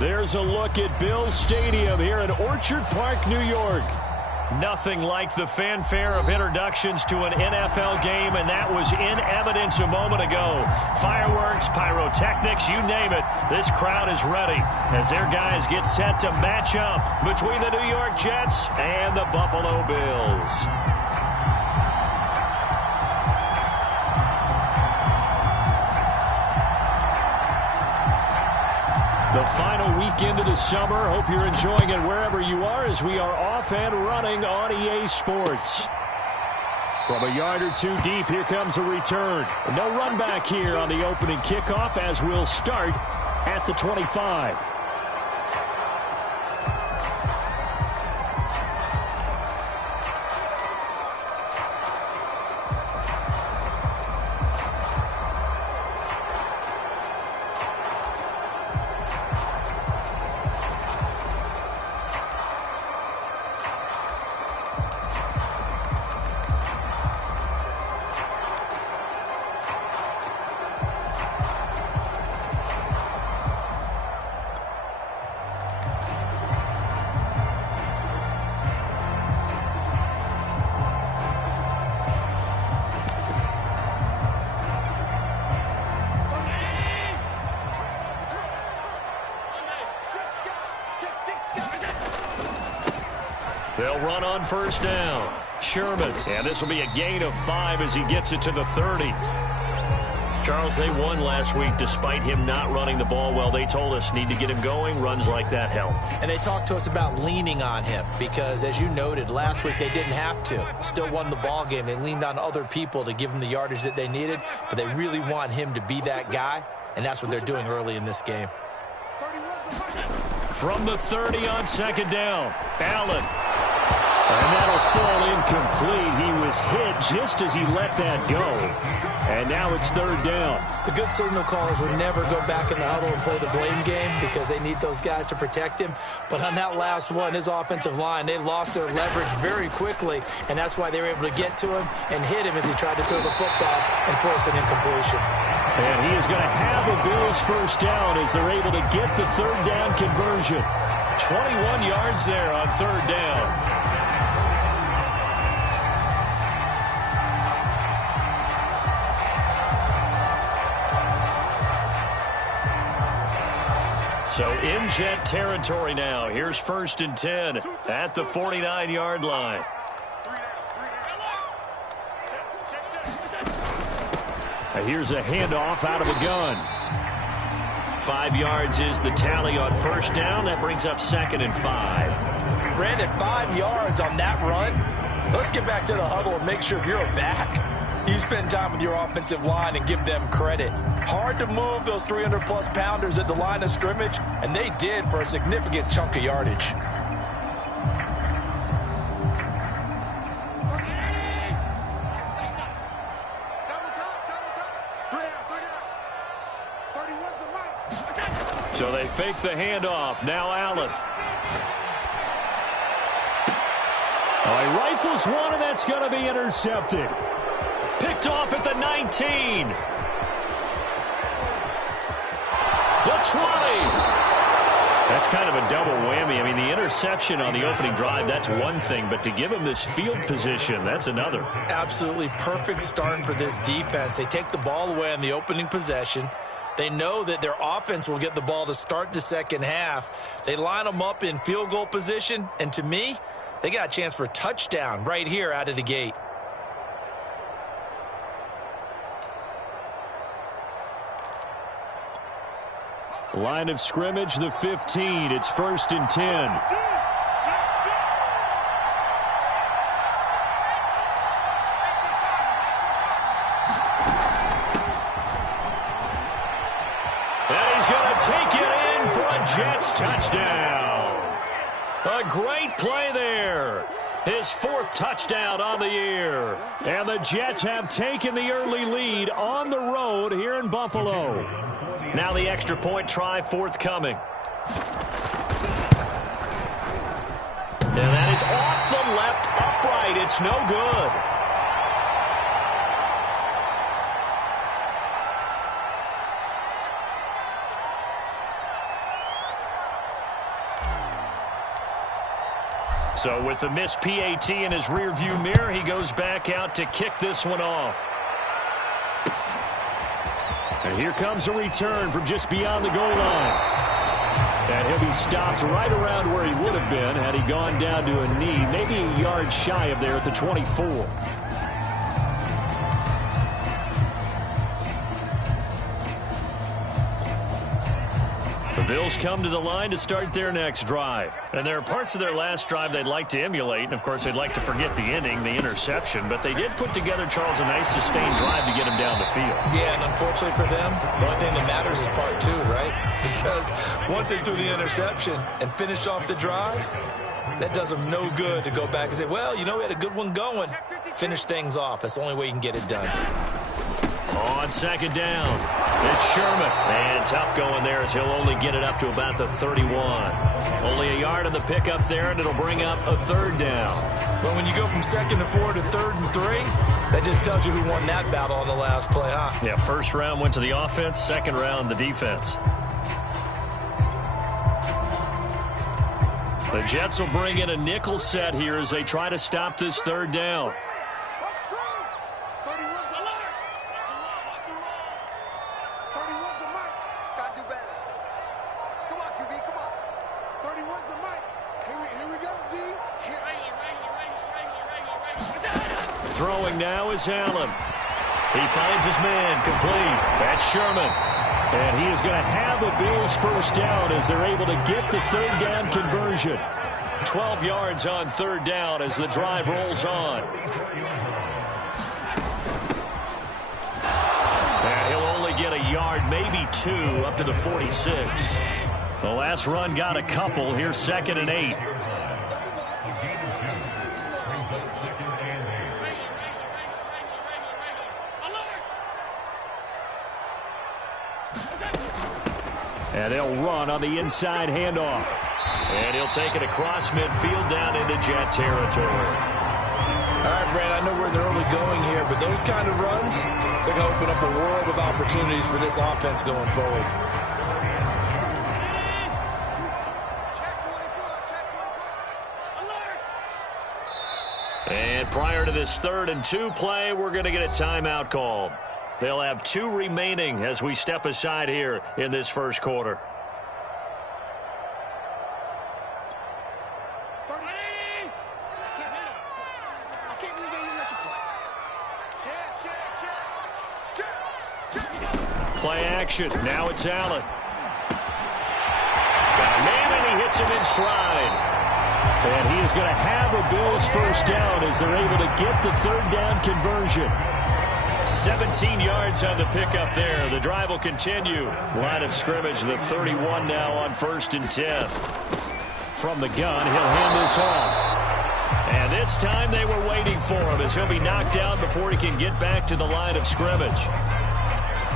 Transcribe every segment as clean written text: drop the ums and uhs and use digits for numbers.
There's a look at Millz Stadium here in Orchard Park, New York. Nothing like the fanfare of introductions to an NFL game, and that was in evidence a moment ago. Fireworks, pyrotechnics, you name it. This crowd is ready as their guys get set to match up between the New York Jets and the Buffalo Bills. The final weekend of the summer. Hope you're enjoying it wherever you are as we are off and running on EA Sports. From a yard or two deep, here comes a return. No run back here on the opening kickoff as we'll start at the 25. They'll run on first down. Sherman, and this will be a gain of 5 as he gets it to the 30. Charles, they won last week despite him not running the ball well. They told us need to get him going. Runs like that help. And they talked to us about leaning on him because, as you noted, last week they didn't have to. Still won the ball game. They leaned on other people to give them the yardage that they needed, but they really want him to be that guy, and that's what they're doing early in this game. From the 30 on second down, Allen. And that'll fall incomplete. He was hit just as he let that go. And now it's third down. The good signal callers would never go back in the huddle and play the blame game because they need those guys to protect him. But on that last one, his offensive line, they lost their leverage very quickly, and that's why they were able to get to him and hit him as he tried to throw the football and force an incompletion. And he is going to have a Bills first down as they're able to get the third down conversion. 21 yards there on third down. So in Jet territory now. Here's first and 10 at the 49-yard line. Here's a handoff out of the gun. 5 yards is the tally on first down. That brings up second and 5. Brandon, 5 yards on that run. Let's get back to the huddle and make sure you're back. You spend time with your offensive line and give them credit. Hard to move those 300-plus pounders at the line of scrimmage, and they did for a significant chunk of yardage. So they fake the handoff. Now Allen. Oh, he rifles one, and that's going to be intercepted. Picked off at the 19. The 20. That's kind of a double whammy. I mean, the interception on the opening drive, that's one thing. But to give him this field position, that's another. Absolutely perfect start for this defense. They take the ball away on the opening possession. They know that their offense will get the ball to start the second half. They line them up in field goal position. And to me, they got a chance for a touchdown right here out of the gate. Line of scrimmage, the 15. It's first and 10. And he's going to take it in for a Jets touchdown. A great play there. His fourth touchdown on the year. And the Jets have taken the early lead on the road here in Buffalo. Now the extra point try forthcoming. And that is off the left upright. It's no good. So with the missed PAT in his rearview mirror, he goes back out to kick this one off. And here comes a return from just beyond the goal line. And he'll be stopped right around where he would have been had he gone down to a knee, maybe a yard shy of there at the 24. The Bills come to the line to start their next drive. And there are parts of their last drive they'd like to emulate. And, of course, they'd like to forget the inning, the interception. But they did put together, Charles, a nice sustained drive to get him down the field. Yeah, and unfortunately for them, the only thing that matters is part two, right? Because once they threw the interception and finished off the drive, that does them no good to go back and say, well, you know, we had a good one going. Finish things off. That's the only way you can get it done. On second down, it's Sherman. And tough going there as he'll only get it up to about the 31. Only a yard on the pickup there, and it'll bring up a third down. But when you go from 2nd and 4 to 3rd and 3, that just tells you who won that battle on the last play, huh? Yeah, first round went to the offense, second round the defense. The Jets will bring in a nickel set here as they try to stop this third down. Throwing now is Allen. He finds his man complete. That's Sherman. And he is going to have a Bills first down as they're able to get the third down conversion. 12 yards on third down as the drive rolls on. And he'll only get a yard, maybe two, up to the 46. The last run got a couple. Here's 2nd and 8. And they'll run on the inside handoff. And he'll take it across midfield down into Jet territory. All right, Brad, I know we're in the early going here, but those kind of runs, they're going to open up a world of opportunities for this offense going forward. And prior to this 3rd and 2 play, we're going to get a timeout called. They'll have 2 remaining as we step aside here in this first quarter. Play action. Now it's Allen. Got a man, and he hits him in stride. And he is going to have a Bills first down as they're able to get the third down conversion. 17 yards on the pickup there. The drive will continue. Line of scrimmage, the 31 now on 1st and 10. From the gun, he'll hand this off. And this time they were waiting for him as he'll be knocked down before he can get back to the line of scrimmage.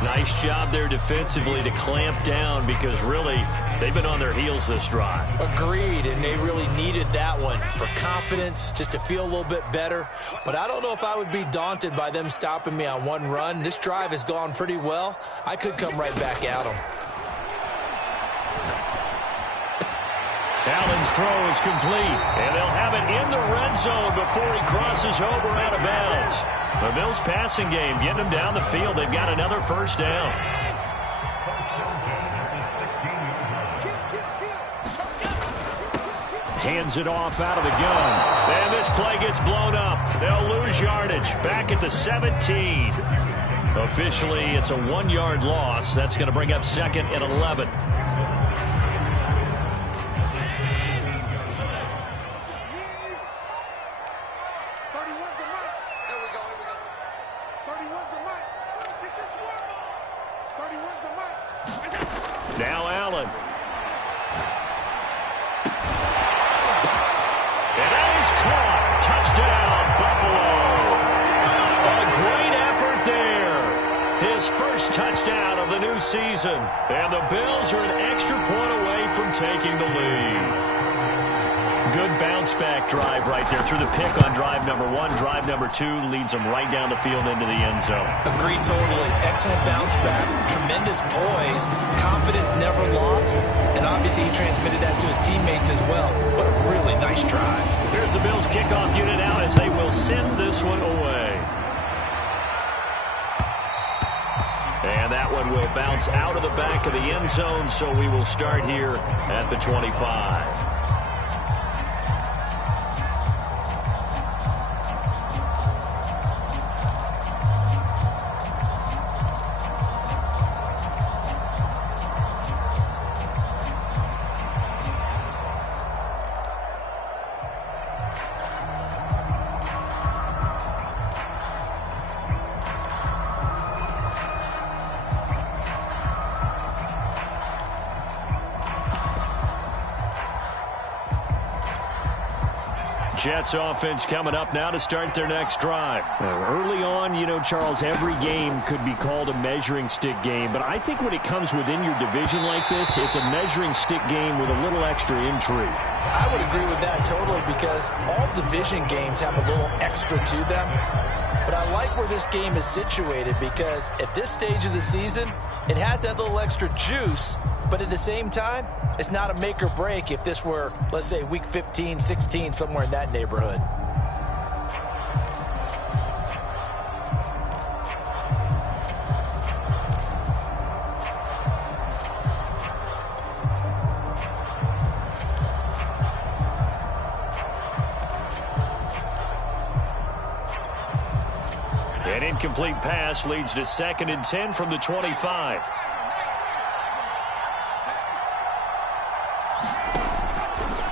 Nice job there defensively to clamp down because really they've been on their heels this drive. Agreed, and they really needed that one for confidence, just to feel a little bit better. But I don't know if I would be daunted by them stopping me on one run. This drive has gone pretty well. I could come right back at them. Allen's throw is complete, and they'll have it in the red zone before he crosses over out of bounds. The Bills passing game getting them down the field. They've got another first down. Hands it off out of the gun. And this play gets blown up. They'll lose yardage. Back at the 17. Officially, it's a 1-yard loss. That's going to bring up 2nd and 11. Now Allen. And that is caught. Touchdown, Buffalo. A great effort there. His first touchdown of the new season. And the Bills are an extra point away from taking the lead. Good bounce-back drive right there through the pick on drive number 1. Drive number 2 leads them right down the field into the end zone. Agreed totally. Excellent bounce-back, tremendous poise, confidence never lost, and obviously he transmitted that to his teammates as well. What a really nice drive. Here's the Bills kickoff unit out as they will send this one away. And that one will bounce out of the back of the end zone, so we will start here at the 25. Jets offense coming up now to start their next drive. Early on, you know, Charles, every game could be called a measuring stick game. But I think when it comes within your division like this, it's a measuring stick game with a little extra intrigue. I would agree with that totally because all division games have a little extra to them. But I like where this game is situated because at this stage of the season, it has that little extra juice. But at the same time, it's not a make or break if this were, let's say, week 15, 16, somewhere in that neighborhood. An incomplete pass leads to 2nd and 10 from the 25.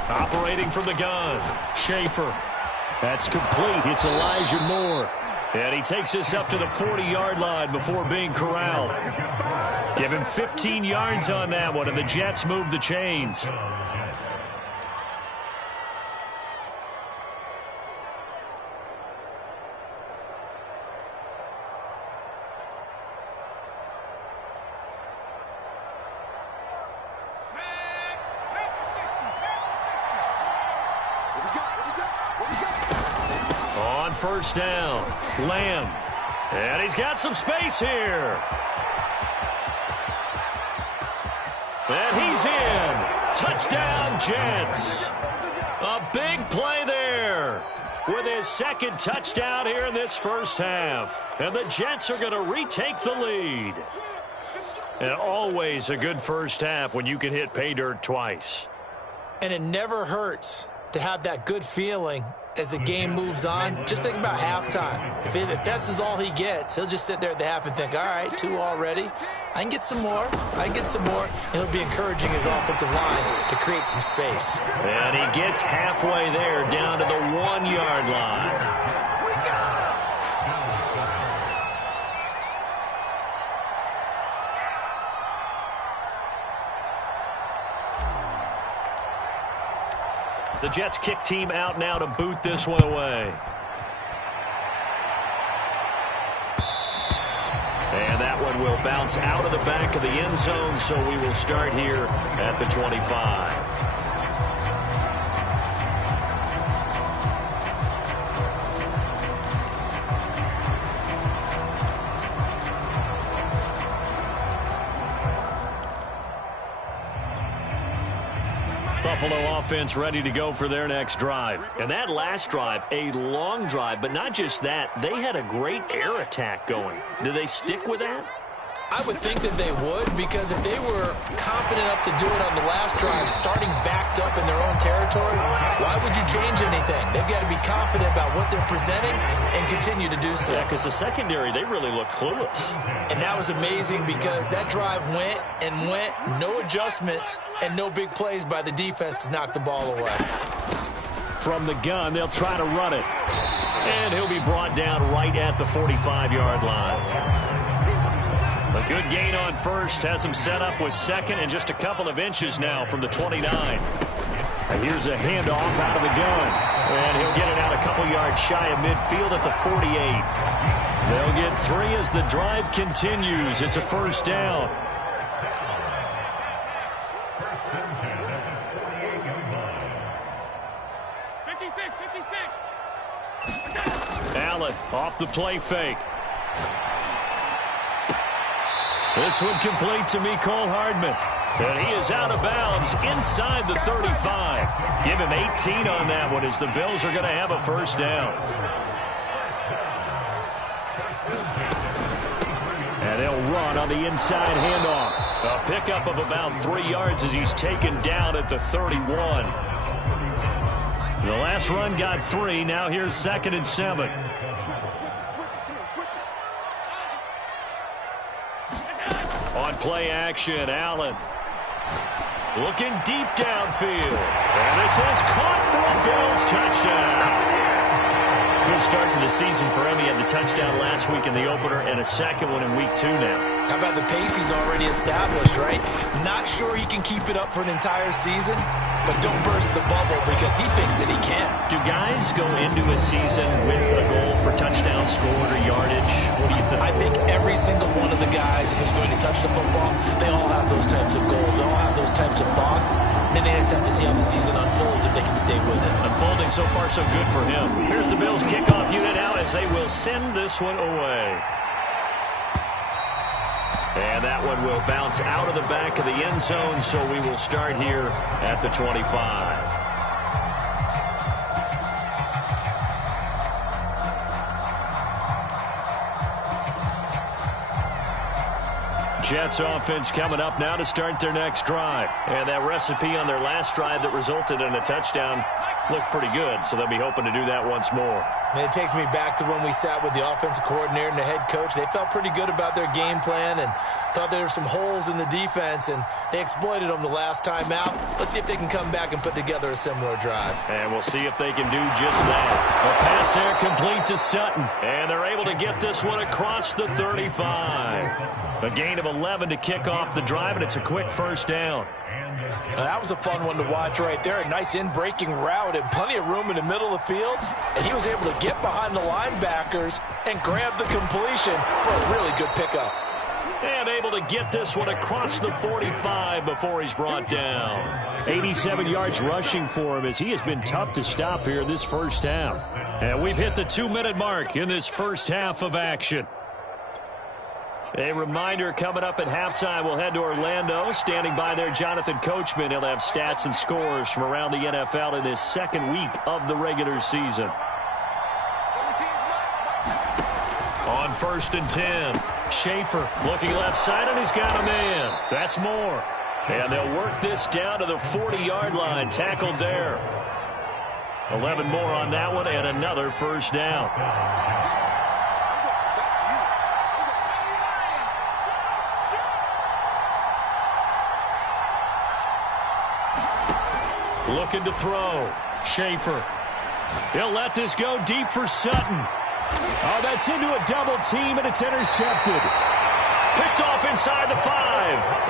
Operating from the gun, Schaefer. That's complete. It's Elijah Moore. And he takes us up to the 40-yard line before being corralled. Give him 15 yards on that one, and the Jets move the chains. On first down, Lamb. And he's got some space here. And he's in. Touchdown, Jets. A big play there with his 2nd touchdown here in this first half. And the Jets are going to retake the lead. And always a good first half when you can hit pay dirt twice. And it never hurts to have that good feeling as the game moves on. Just think about halftime. If that's all he gets, he'll just sit there at the half and think, all right, 2 already. I can get some more. I can get some more. And he'll be encouraging his offensive line to create some space. And he gets halfway there down to the 1-yard line. The Jets kick team out now to boot this one away. And that one will bounce out of the back of the end zone, so we will start here at the 25. Buffalo offense ready to go for their next drive. And that last drive, a long drive, but not just that. They had a great air attack going. Do they stick with that? I would think that they would, because if they were confident enough to do it on the last drive, starting backed up in their own territory, why would you change anything? They've got to be confident about what they're presenting and continue to do so. Yeah, because the secondary, they really look clueless. And that was amazing because that drive went and went, no adjustments, and no big plays by the defense to knock the ball away. From the gun, they'll try to run it. And he'll be brought down right at the 45-yard line. A good gain on first, has him set up with 2nd and just a couple of inches now from the 29. And here's a handoff out of the gun. And he'll get it out a couple yards shy of midfield at the 48. They'll get 3 as the drive continues. It's a first down. Allen off the play fake. This one complete to Mecole Hardman. And he is out of bounds inside the 35. Give him 18 on that one as the Bills are going to have a first down. And they'll run on the inside handoff. A pickup of about 3 yards as he's taken down at the 31. The last run got 3. Now here's 2nd and 7. On play action, Allen. Looking deep downfield. And this is caught for a Bills touchdown. Good start to the season for him. He had the touchdown last week in the opener and a second one in week 2 now. How about the pace he's already established, right? Not sure he can keep it up for an entire season, but don't burst the bubble because he thinks that he can. Do guys go into a season with a goal for touchdown scored or yardage? What do you think? I think every single one of the guys who's going to touch the football, they all have those types of goals. They all have those types of thoughts. Then they just have to see how the season unfolds if they can stay with it. Unfolding so far so good for him. Here's the Bills kickoff unit out as they will send this one away. And that one will bounce out of the back of the end zone, so we will start here at the 25. Jets offense coming up now to start their next drive. And that recipe on their last drive that resulted in a touchdown looked pretty good, so they'll be hoping to do that once more. And it takes me back to when we sat with the offensive coordinator and the head coach. They felt pretty good about their game plan and thought there were some holes in the defense, and they exploited them the last time out. Let's see if they can come back and put together a similar drive. And we'll see if they can do just that. A pass there complete to Sutton, and they're able to get this one across the 35. A gain of 11 to kick off the drive, and it's a quick first down. Now, that was a fun one to watch right there. A nice in-breaking route and plenty of room in the middle of the field. And he was able to get behind the linebackers and grab the completion for a really good pickup. And able to get this one across the 45 before he's brought down. 87 yards rushing for him as he has been tough to stop here this first half. And we've hit the 2-minute mark in this first half of action. A reminder coming up at halftime, we'll head to Orlando. Standing by there, Jonathan Coachman. He'll have stats and scores from around the NFL in this second week of the regular season. On 1st and 10, Schaefer looking left side, and he's got a man. That's more. And they'll work this down to the 40-yard line. Tackled there. 11 more on that one, and another first down. Looking to throw. Schaefer. He'll let this go deep for Sutton. Oh, that's into a double team, and it's intercepted. Picked off inside the 5.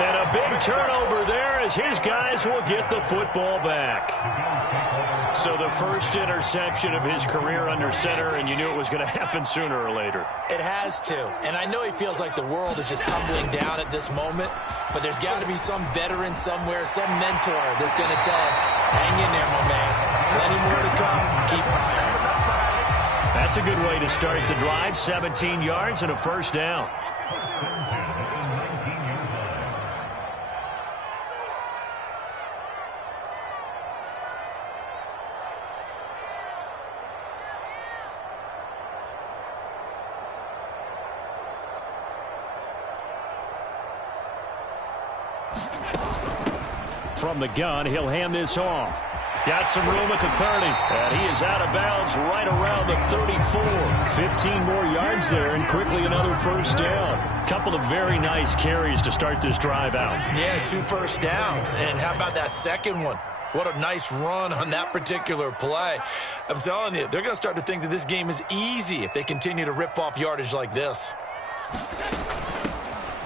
And a big turnover there as his guys will get the football back. So the first interception of his career under center, and you knew it was going to happen sooner or later. It has to. And I know he feels like the world is just tumbling down at this moment, but there's got to be some veteran somewhere, some mentor that's going to tell him, hang in there, my man. Plenty more to come. Keep firing. That's a good way to start the drive. 17 yards and a first down. From the gun, he'll hand this off. Got some room at the 30. And he is out of bounds right around the 34. 15 more yards there, and quickly another first down. Couple of very nice carries to start this drive out. Yeah, 2 first downs. And how about that second one? What a nice run on that particular play. I'm telling you, they're going to start to think that this game is easy if they continue to rip off yardage like this.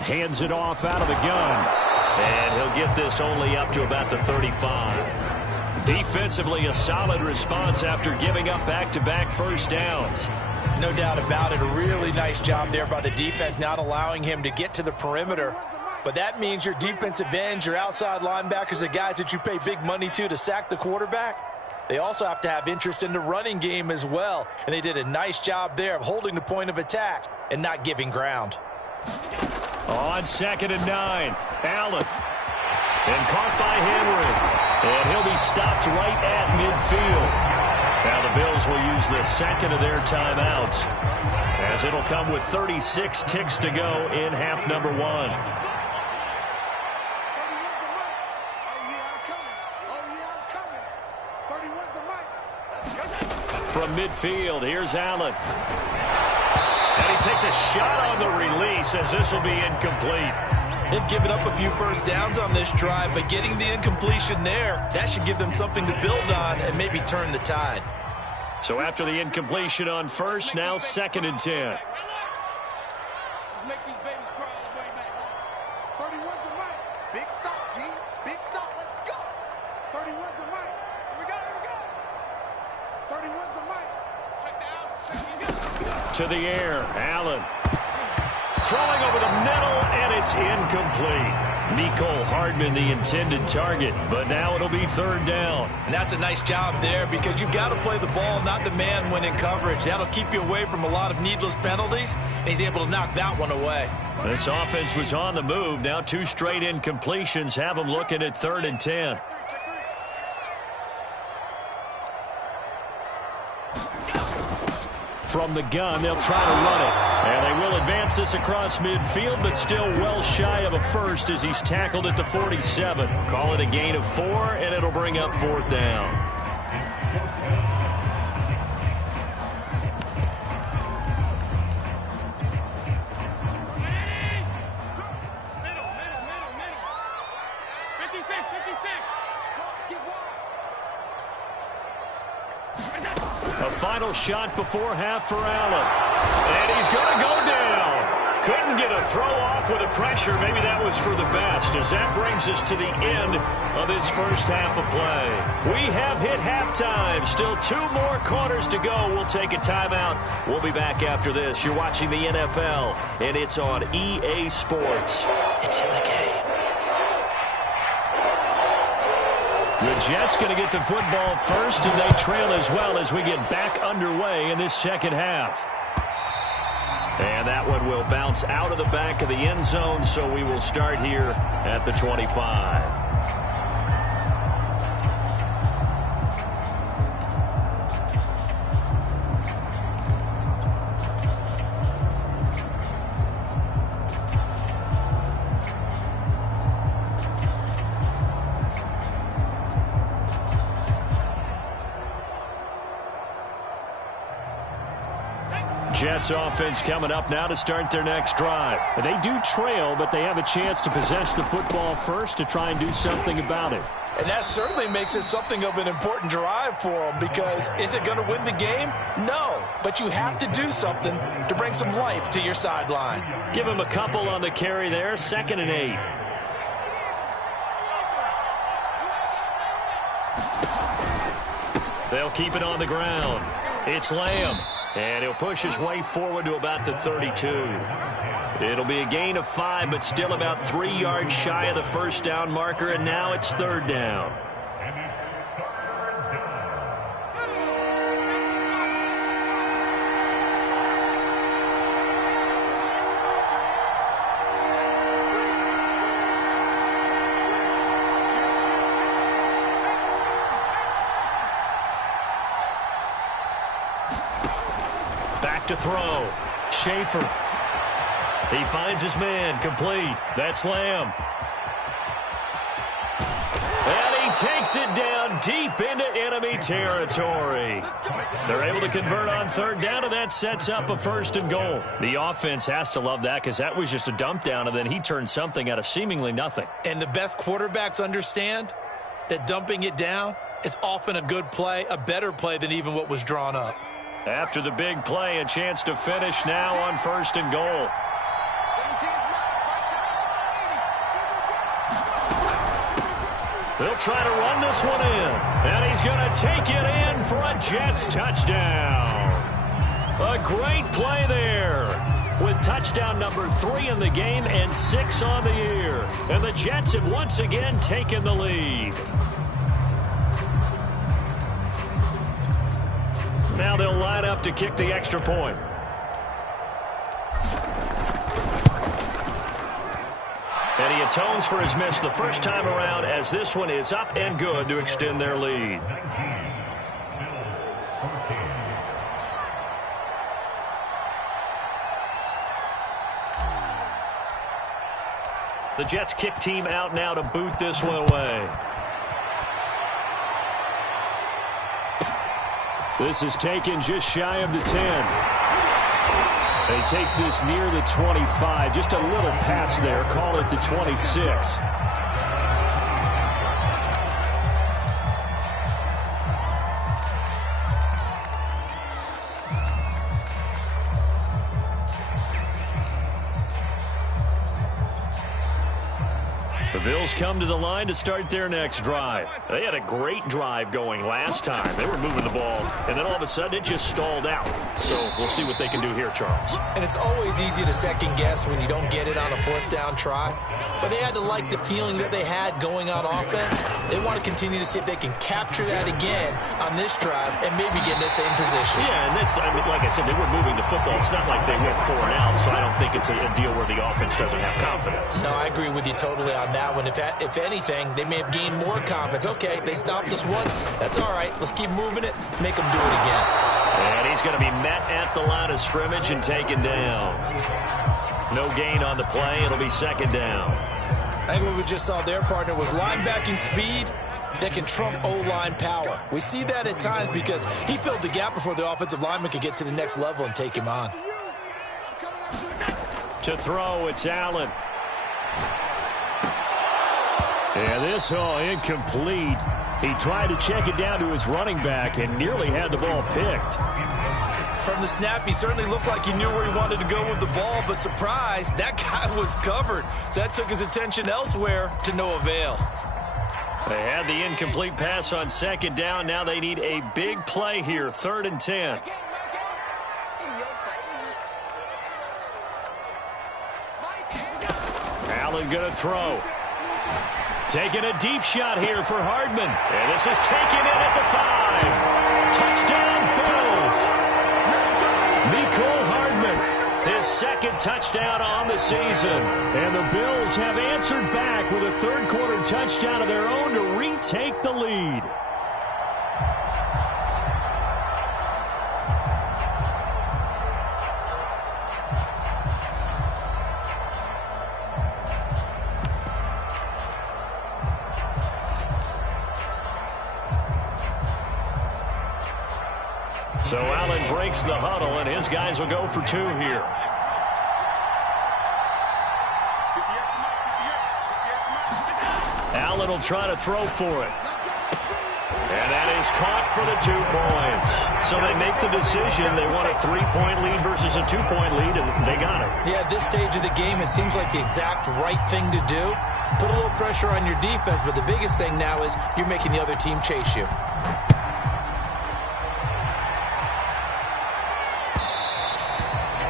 Hands it off out of the gun. And he'll get this only up to about the 35. Defensively, a solid response after giving up back-to-back first downs. No doubt about it. A really nice job there by the defense, not allowing him to get to the perimeter. But that means your defensive ends, your outside linebackers, the guys that you pay big money to sack the quarterback, They also have to have interest in the running game as well. And they did a nice job there of holding the point of attack and not giving ground. On 2nd and 9, Allen. And caught by Henry. And he'll be stopped right at midfield. Now the Bills will use the second of their timeouts, as it'll come with 36 ticks to go in half number 1. From midfield, here's Allen. And he takes a shot on the release, as this will be incomplete. They've given up a few first downs on this drive, but getting the incompletion there, that should give them something to build on and maybe turn the tide. So after the incompletion on first, now 2nd and 10. Just make these babies cry all the way back home. 31's the mic. Big stop, Key. Big stop. Let's go. 31's the mic. Here we go. Here we go. 31's the mic. Check down. Check to the air, Allen. Throwing over the middle, and it's incomplete. Mecole Hardman, the intended target, but now it'll be 3rd down. And that's a nice job there, because you've got to play the ball, not the man when in coverage. That'll keep you away from a lot of needless penalties, and he's able to knock that one away. This offense was on the move. Now 2 straight incompletions have them looking at 3rd and 10. From the gun, they'll try to run it. And they will advance this across midfield, but still well shy of a first as he's tackled at the 47. Call it a gain of 4, and it'll bring up 4th down. A final shot before half for Allen. And he's going to go down. Couldn't get a throw off with the pressure. Maybe that was for the best, as that brings us to the end of this first half of play. We have hit halftime. Still 2 more quarters to go. We'll take a timeout. We'll be back after this. You're watching the NFL, and it's on EA Sports. It's in the game. The Jets going to get the football first, and they trail as well as we get back underway in this second half. And that one will bounce out of the back of the end zone, so we will start here at the 25. Jets offense coming up now to start their next drive. They do trail, but they have a chance to possess the football first to try and do something about it. And that certainly makes it something of an important drive for them, because is it going to win the game? No, but you have to do something to bring some life to your sideline. Give him a couple on the carry there, 2nd and 8. They'll keep it on the ground. It's Lamb. And he'll push his way forward to about the 32. It'll be a gain of 5, but still about 3 yards shy of the first down marker, and now it's 3rd down. Back to throw. Schaefer. He finds his man. Complete. That's Lamb. And he takes it down deep into enemy territory. They're able to convert on 3rd down, and that sets up a 1st and goal. The offense has to love that, because that was just a dump down, and then he turned something out of seemingly nothing. And the best quarterbacks understand that dumping it down is often a good play, a better play than even what was drawn up. After the big play, a chance to finish now on 1st and goal. They'll try to run this one in. And he's going to take it in for a Jets touchdown. A great play there, with touchdown number 3 in the game and 6 on the year. And the Jets have once again taken the lead. Now they'll line up to kick the extra point. And he atones for his miss the first time around, as this one is up and good to extend their lead. The Jets kick team out now to boot this one away. This is taken just shy of the 10. And he takes this near the 25. Just a little pass there. Call it the 26. The Bills come to the line to start their next drive. They had a great drive going last time. They were moving the ball, and then all of a sudden it just stalled out. So we'll see what they can do here, Charles. And it's always easy to second guess when you don't get it on a fourth down try. But they had to like the feeling that they had going on offense. They want to continue to see if they can capture that again on this drive and maybe get in the same position. Yeah, and that's, I mean, like I said, they were moving the football. It's not like they went 4 and out, so I don't think it's a deal where the offense doesn't have confidence. No, I agree with you totally on that one. If anything, they may have gained more confidence. Okay, they stopped us once. That's all right. Let's keep moving it. Make them do it again. And he's going to be met at the line of scrimmage and taken down. No gain on the play. It'll be second down. I think what we just saw their partner was linebacking speed that can trump O-line power. We see that at times because he filled the gap before the offensive lineman could get to the next level and take him on. To throw, it's Allen. Yeah, this incomplete. He tried to check it down to his running back and nearly had the ball picked. From the snap, he certainly looked like he knew where he wanted to go with the ball, but surprise, that guy was covered. So that took his attention elsewhere to no avail. They had the incomplete pass on second down. Now they need a big play here, 3rd and 10. Allen going to throw. Taking a deep shot here for Hardman. And this is taken in at the 5. Touchdown, Bills. Mecole Hardman, his second touchdown on the season. And the Bills have answered back with a third-quarter touchdown of their own to retake the lead. So Allen breaks the huddle, and his guys will go for 2 here. Allen will try to throw for it. And that is caught for the 2 points. So they make the decision. They want a 3-point lead versus a 2-point lead, and they got it. Yeah, at this stage of the game, it seems like the exact right thing to do. Put a little pressure on your defense, but the biggest thing now is you're making the other team chase you.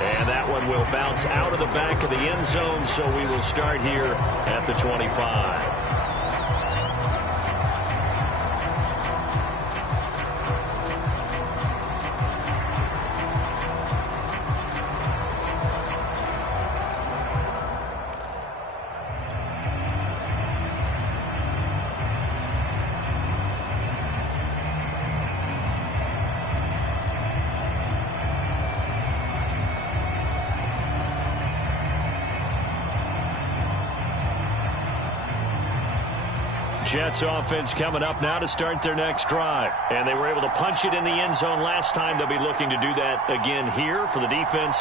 And that one will bounce out of the back of the end zone, so we will start here at the 25. Jets offense coming up now to start their next drive. And they were able to punch it in the end zone last time. They'll be looking to do that again here for the defense.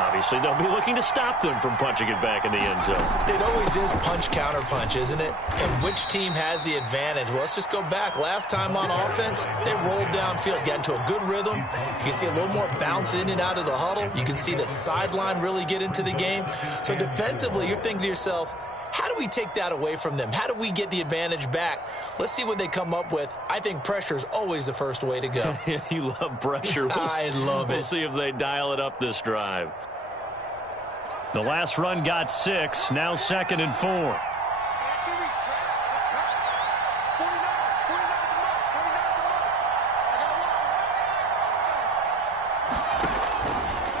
Obviously, they'll be looking to stop them from punching it back in the end zone. It always is punch-counter-punch, isn't it? And which team has the advantage? Well, let's just go back. Last time on offense, they rolled downfield, got into a good rhythm. You can see a little more bounce in and out of the huddle. You can see the sideline really get into the game. So defensively, you're thinking to yourself, how do we take that away from them? How do we get the advantage back? Let's see what they come up with. I think pressure is always the first way to go. You love pressure. I love it. We'll see if they dial it up this drive. The last run got 6. Now 2nd and 4.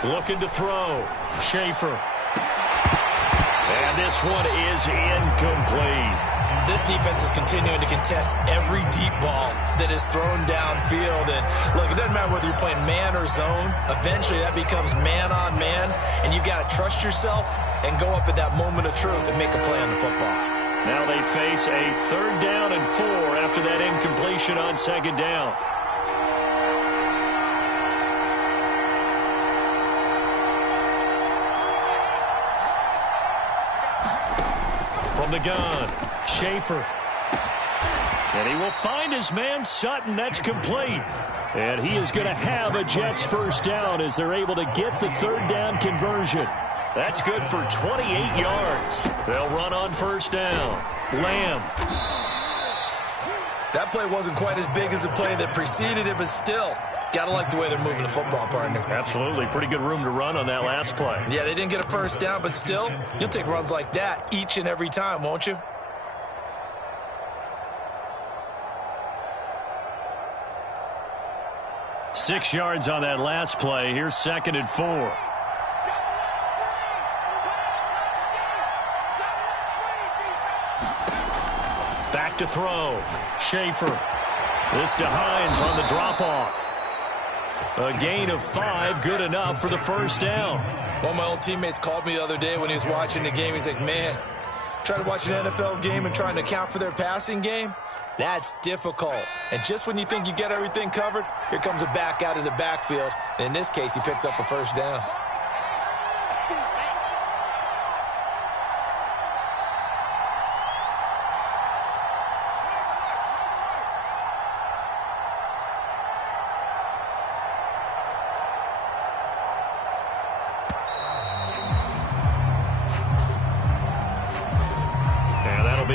Looking to throw. Schaefer. And this one is incomplete. This defense is continuing to contest every deep ball that is thrown downfield. And look, it doesn't matter whether you're playing man or zone. Eventually, that becomes man on man. And you've got to trust yourself and go up at that moment of truth and make a play on the football. Now they face a 3rd down and 4 after that incompletion on 2nd down. From the gun, Schaefer. And he will find his man Sutton. That's complete. And he is going to have a Jets 1st down as they're able to get the 3rd down conversion. That's good for 28 yards. They'll run on 1st down. Lamb. That play wasn't quite as big as the play that preceded it, but still, got to like the way they're moving the football, partner. Absolutely. Pretty good room to run on that last play. Yeah, they didn't get a 1st down, but still, you'll take runs like that each and every time, won't you? Six yards on that last play. Here's 2nd and 4. Back to throw. Schaefer. This to Hines on the drop-off. A gain of 5, good enough for the 1st down. One of my old teammates called me the other day when he was watching the game. He's like, man, trying to watch an NFL game and trying to account for their passing game, that's difficult. And just when you think you get everything covered, here comes a back out of the backfield. And in this case, he picks up a 1st down.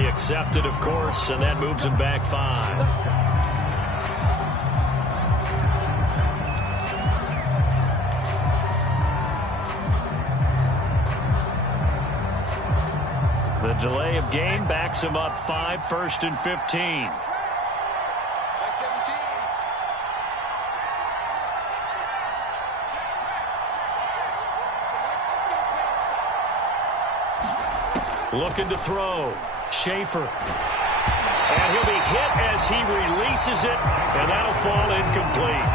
Accepted, of course, and that moves him back 5. The delay of game backs him up 5, 1st and 15. Looking to throw. Schaefer. And he'll be hit as he releases it, and that'll fall incomplete.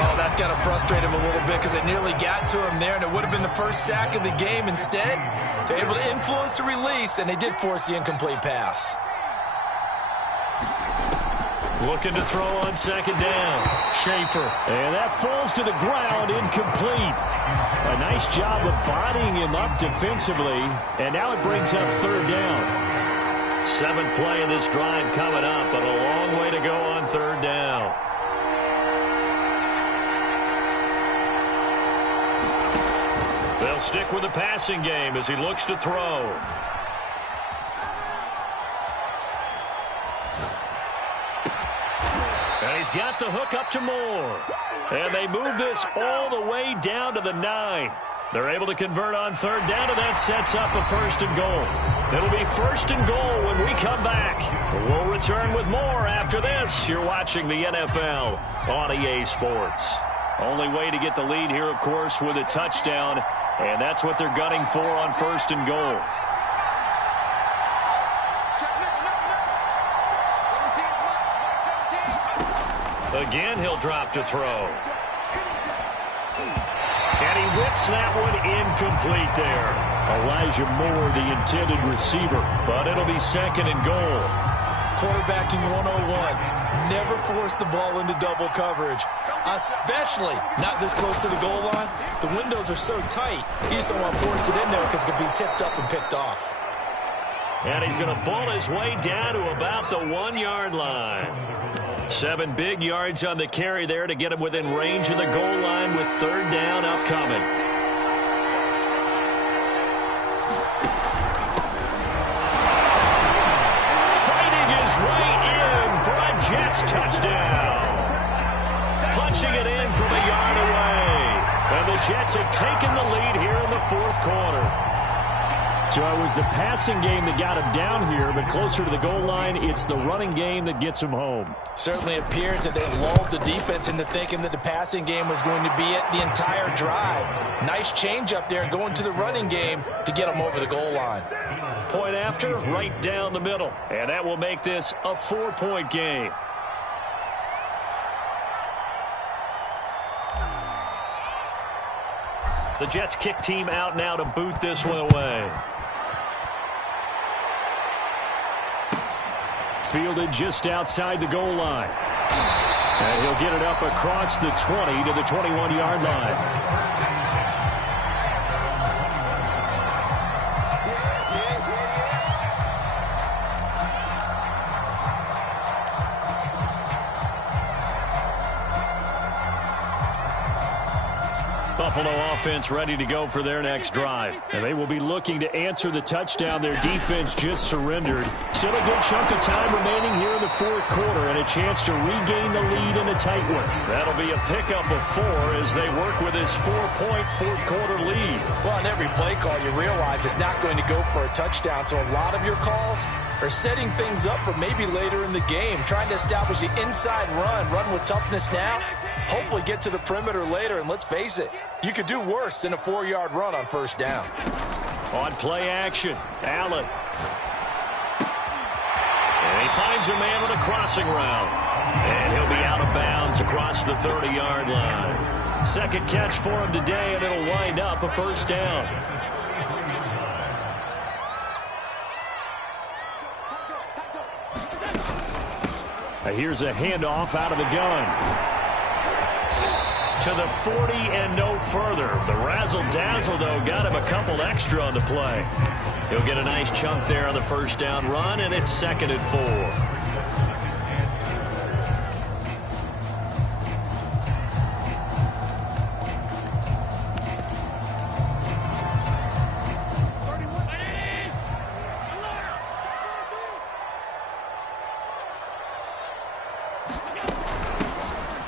Oh, that's got to frustrate him a little bit because they nearly got to him there, and it would have been the 1st sack of the game. Instead, they're able to influence the release, and they did force the incomplete pass. Looking to throw on 2nd down. Schaefer. And that falls to the ground, incomplete. A nice job of bodying him up defensively, and now it brings up 3rd down. 7th play of this drive coming up, but a long way to go on 3rd down. They'll stick with the passing game as he looks to throw. And he's got the hook up to Moore. And they move this all the way down to the 9. They're able to convert on 3rd down, and that sets up a 1st and goal. It'll be 1st and goal when we come back. We'll return with more after this. You're watching the NFL on EA Sports. Only way to get the lead here, of course, with a touchdown, and that's what they're gunning for on 1st and goal. Again, he'll drop to throw. And he whips that one incomplete there. Elijah Moore, the intended receiver, but it'll be 2nd and goal. Quarterbacking 101. Never force the ball into double coverage, especially not this close to the goal line. The windows are so tight, you just don't want to force it in there because it could be tipped up and picked off. And he's going to ball his way down to about the 1-yard line. 7 big yards on the carry there to get him within range of the goal line with 3rd down upcoming. Fighting his way in for a Jets touchdown. Punching it in from a yard away. And the Jets have taken the lead here in the 4th quarter. So it was the passing game that got him down here, but closer to the goal line, it's the running game that gets him home. Certainly appears that they lulled the defense into thinking that the passing game was going to be it the entire drive. Nice change up there going to the running game to get them over the goal line. Point after, right down the middle. And that will make this a 4-point game. The Jets kick team out now to boot this one away. Fielded just outside the goal line. And he'll get it up across the 20 to the 21-yard line. Buffalo offense ready to go for their next drive. And they will be looking to answer the touchdown their defense just surrendered. Still a good chunk of time remaining here in the fourth quarter and a chance to regain the lead in a tight one. That'll be a pickup of 4 as they work with this 4-point fourth quarter lead. Well, on every play call, you realize it's not going to go for a touchdown, so a lot of your calls are setting things up for maybe later in the game, trying to establish the inside run with toughness now, hopefully get to the perimeter later, and let's face it, you could do worse than a 4-yard run on first down. On play action, Allen. And he finds a man with a crossing route. And he'll be out of bounds across the 30-yard line. Second catch for him today, and it'll wind up a first down. Here's a handoff out of the gun. To the 40 and no further. The razzle-dazzle, though, got him a couple extra on the play. He'll get a nice chunk there on the first down run, and it's 2nd and 4.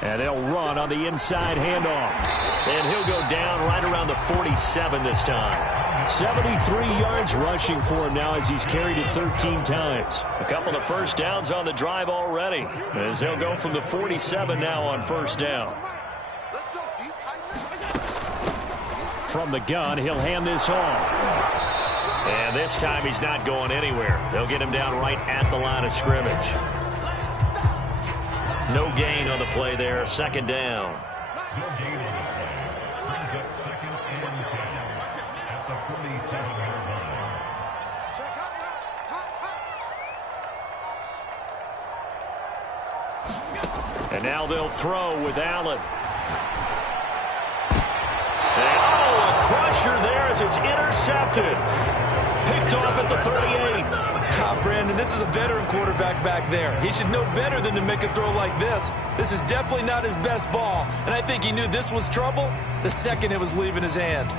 And they'll run on the inside handoff. And he'll go down right around the 47 this time. 73 yards rushing for him now as he's carried it 13 times. A couple of first downs on the drive already, as they'll go from the 47 now on first down. From the gun, he'll hand this off. And this time he's not going anywhere. They'll get him down right at the line of scrimmage. No gain on the play there. 2nd down. And now they'll throw with Allen. And, oh, a crusher there as it's intercepted. Picked off at the 38. Brandon, this is a veteran quarterback back there. He should know better than to make a throw like this. This is definitely not his best ball, and I think he knew this was trouble the second it was leaving his hand.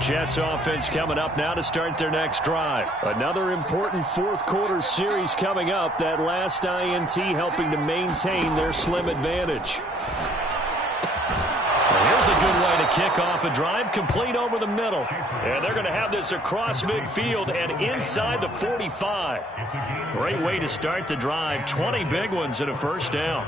Jets offense coming up now to start their next drive. Another important fourth quarter series coming up. That last INT helping to maintain their slim advantage. Here's a good way to kick off a drive, complete over the middle. And they're going to have this across midfield and inside the 45. Great way to start the drive. 20 big ones and a first down.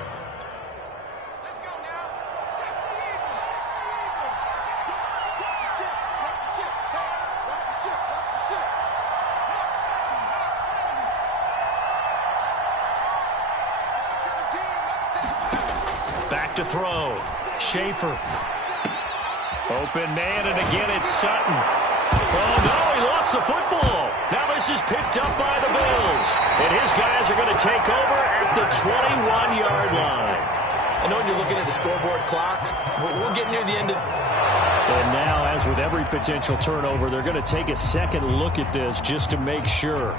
Back to throw. Schaefer. Open man, and again it's Sutton. Oh, no, he lost the football. Now this is picked up by the Bills. And his guys are going to take over at the 21-yard line. I know when you're looking at the scoreboard clock, we're getting near the end of... And now, as with every potential turnover, they're going to take a second look at this just to make sure.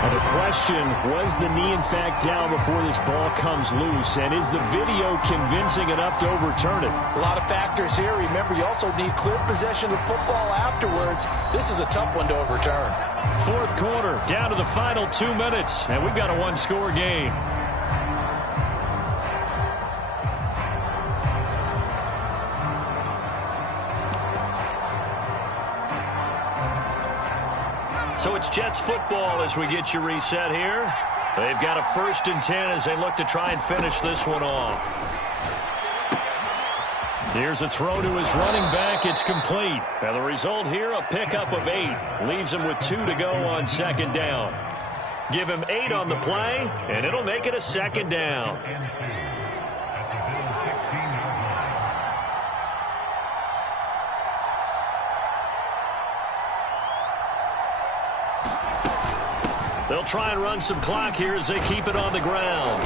And the question, was the knee in fact down before this ball comes loose? And is the video convincing enough to overturn it? A lot of factors here. Remember, you also need clear possession of football afterwards. This is a tough one to overturn. Fourth quarter, down to the final 2 minutes, and we've got a one-score game. So it's Jets football as we get you reset here. They've got a 1st and 10 as they look to try and finish this one off. Here's a throw to his running back. It's complete. And the result here, a pickup of 8. Leaves him with 2 to go on 2nd down. Give him 8 on the play, and it'll make it a 2nd down. They'll try and run some clock here as they keep it on the ground.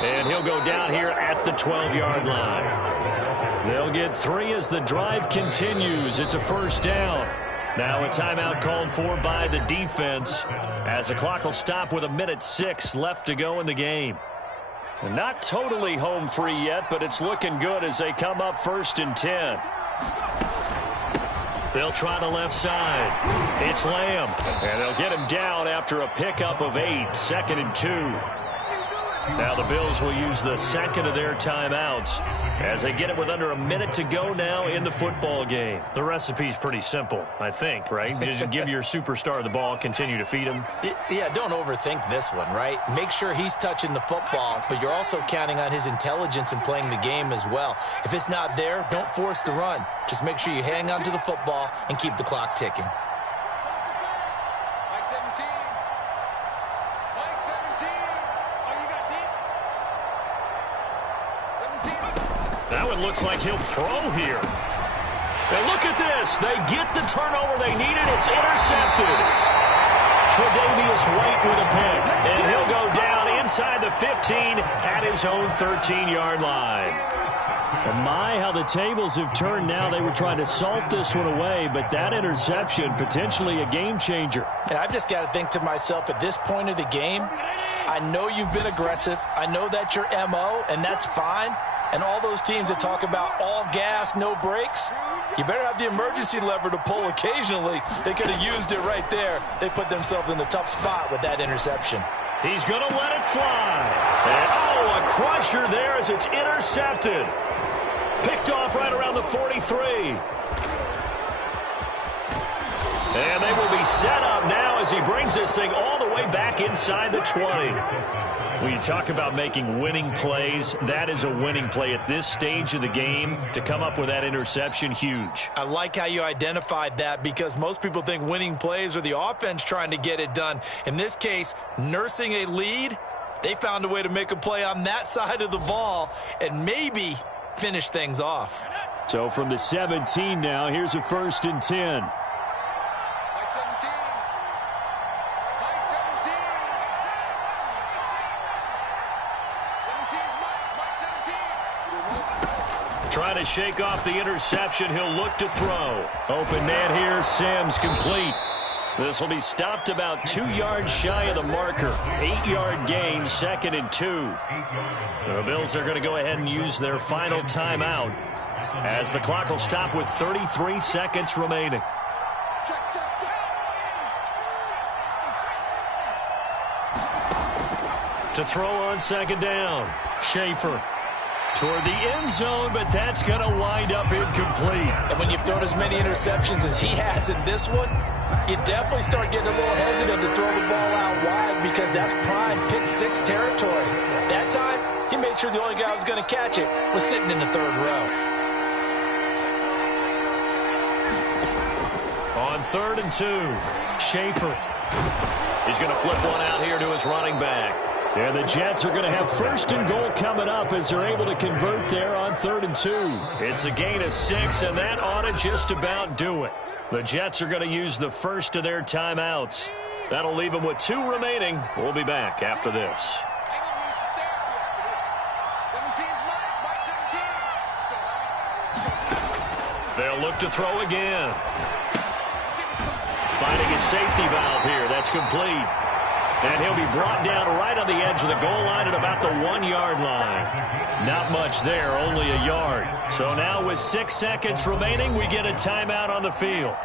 And he'll go down here at the 12-yard line. They'll get 3 as the drive continues. It's a 1st down. Now a timeout called for by the defense as the clock will stop with 1:06 left to go in the game. Not totally home free yet, but it's looking good as they come up 1st and 10. They'll try the left side. It's Lamb. And they'll get him down after a pickup of 8. 2nd and 2. Now the Bills will use the 2nd of their timeouts as they get it with under a minute to go now in the football game. The recipe's pretty simple, I think, right? Just give your superstar the ball, continue to feed him. Yeah, don't overthink this one, right? Make sure he's touching the football, but you're also counting on his intelligence in playing the game as well. If it's not there, don't force the run. Just make sure you hang on to the football and keep the clock ticking. Now it looks like he'll throw here. And look at this. They get the turnover they needed. It's intercepted. Tre'Davious White with a pick. And he'll go down inside the 15 at his own 13-yard line. And my, how the tables have turned now. They were trying to salt this one away, but that interception, potentially a game changer. And I've just got to think to myself, at this point of the game, I know you've been aggressive. I know that's your MO, and that's fine. And all those teams that talk about all gas, no brakes, you better have the emergency lever to pull occasionally. They could have used it right there. They put themselves in a tough spot with that interception. He's going to let it fly. And, oh, a crusher there as it's intercepted. Picked off right around the 43. And they will be set up now as he brings this thing all the way back inside the 20. When you talk about making winning plays, that is a winning play at this stage of the game. To come up with that interception, huge. I like how you identified that because most people think winning plays are the offense trying to get it done. In this case, nursing a lead, they found a way to make a play on that side of the ball and maybe finish things off. So from the 17 now, here's a 1st and 10. Trying to shake off the interception. He'll look to throw. Open man here. Sims complete. This will be stopped about 2 yards shy of the marker. 8-yard gain, 2nd and 2. The Bills are going to go ahead and use their final timeout as the clock will stop with 33 seconds remaining. To throw on 2nd down. Schaefer toward the end zone, but that's going to wind up incomplete. And when you've thrown as many interceptions as he has in this one, you definitely start getting a little hesitant to throw the ball out wide because that's prime pick 6 territory. That time, he made sure the only guy who was going to catch it was sitting in the 3rd row. On 3rd and 2, Schaefer. He's going to flip one out here to his running back. And the Jets are going to have 1st and goal coming up as they're able to convert there on 3rd and 2. It's a gain of 6, and that ought to just about do it. The Jets are going to use the 1st of their timeouts. That'll leave them with 2 remaining. We'll be back after this. They'll look to throw again. Finding a safety valve here. That's complete. And he'll be brought down right on the edge of the goal line at about the 1-yard line. Not much there, only a yard. So now with 6 seconds remaining, we get a timeout on the field.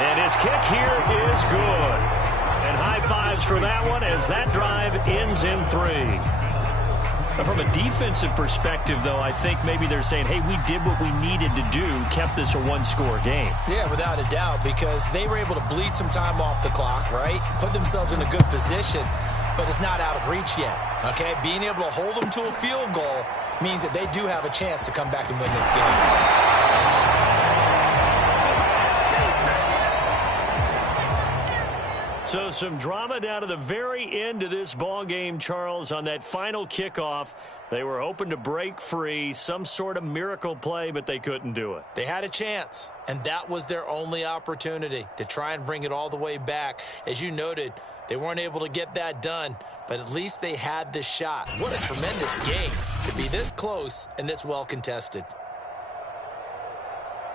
And his kick here is good. And high fives for that one as that drive ends in 3. From a defensive perspective, though, I think maybe they're saying, hey, we did what we needed to do, kept this a one-score game. Yeah, without a doubt, because they were able to bleed some time off the clock, right? Put themselves in a good position, but it's not out of reach yet, okay? Being able to hold them to a field goal means that they do have a chance to come back and win this game. So some drama down to the very end of this ball game, Charles, on that final kickoff. They were hoping to break free, some sort of miracle play, but they couldn't do it. They had a chance, and that was their only opportunity to try and bring it all the way back. As you noted, they weren't able to get that done, but at least they had the shot. What a tremendous game to be this close and this well contested.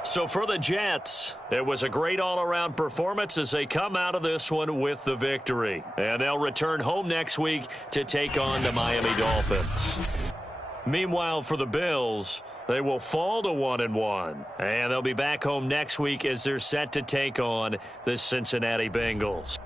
So for the Jets, it was a great all-around performance as they come out of this one with the victory. And they'll return home next week to take on the Miami Dolphins. Meanwhile, for the Bills, they will fall to 1-1. And they'll be back home next week as they're set to take on the Cincinnati Bengals.